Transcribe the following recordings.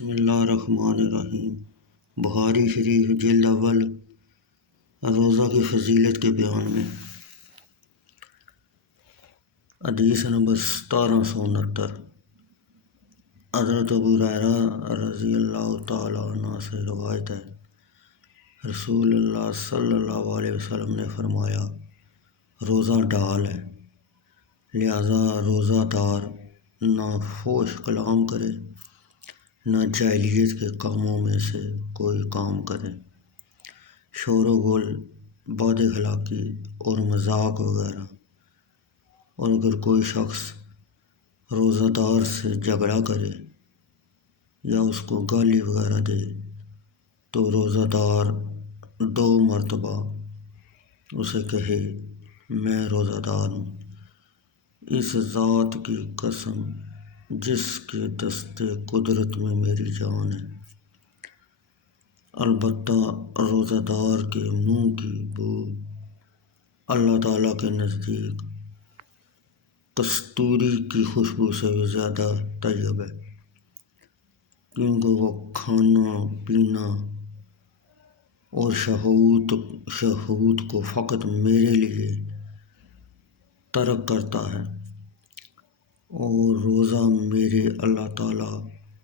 بسم اللہ الرحمن الرحیم۔ بخاری شریف جلد اول روزہ کی فضیلت کے بیان میں حدیث نمبر 1769۔ حضرت ابو ہریرہ رضی اللہ تعالیٰ عنہ سے روایت ہے، رسول اللہ صلی اللہ علیہ وسلم نے فرمایا، روزہ ڈھال ہے، لہذا روزہ دار نہ فحش کلام کرے، نہ جاہلیت کے کاموں میں سے کوئی کام کرے، شور و غل، بد اخلاقی اور مذاق وغیرہ۔ اور اگر کوئی شخص روزہ دار سے جھگڑا کرے یا اس کو گالی وغیرہ دے تو روزہ دار 2 مرتبہ اسے کہے، میں روزہ دار ہوں، اس ذات کی قسم جس کے دست قدرت میں میری جان ہے۔ البتہ روزہ دار کے منہ کی بو اللہ تعالیٰ کے نزدیک کستوری کی خوشبو سے بھی زیادہ طیب ہے، کیونکہ وہ کھانا پینا اور شہوت کو فقط میرے لیے ترک کرتا ہے، اور روزہ میرے اللہ تعالیٰ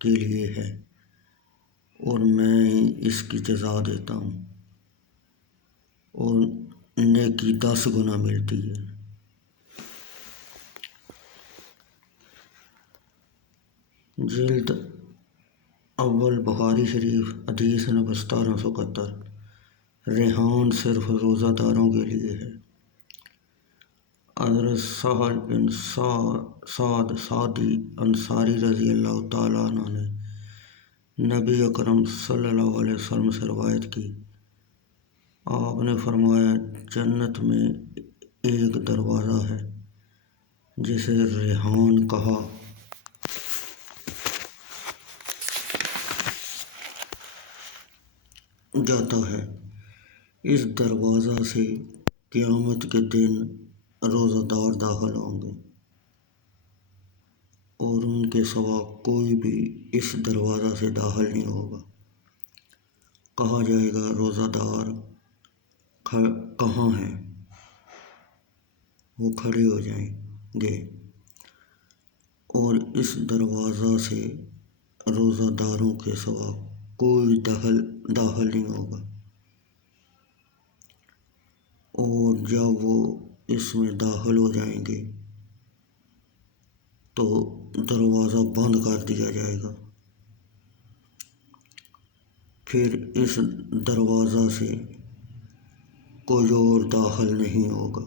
کے لیے ہے اور میں اس کی جزا دیتا ہوں، اور نیکی 10 گنا ملتی ہے۔ جلد اول بخاری شریف حدیث نمبر 1771۔ ریحان صرف روزہ داروں کے لیے ہے۔ حضرت سہل بن سعد سعدی انصاری رضی اللہ تعالیٰ عنہ نے نبی اکرم صلی اللہ علیہ وسلم سے روایت کی، آپ نے فرمایا، جنت میں ایک دروازہ ہے جسے ریحان کہا جاتا ہے، اس دروازہ سے قیامت کے دن روزہ دار داخل ہوں گے اور ان کے سوا کوئی بھی اس دروازہ سے داخل نہیں ہوگا۔ کہا جائے گا، روزہ دار کہاں ہیں؟ وہ کھڑے ہو جائیں گے اور اس دروازہ سے روزہ داروں کے سوا کوئی داخل نہیں ہوگا، اور جب وہ اس میں داخل ہو جائیں گے تو دروازہ بند کر دیا جائے گا، پھر اس دروازہ سے کوئی اور داخل نہیں ہوگا۔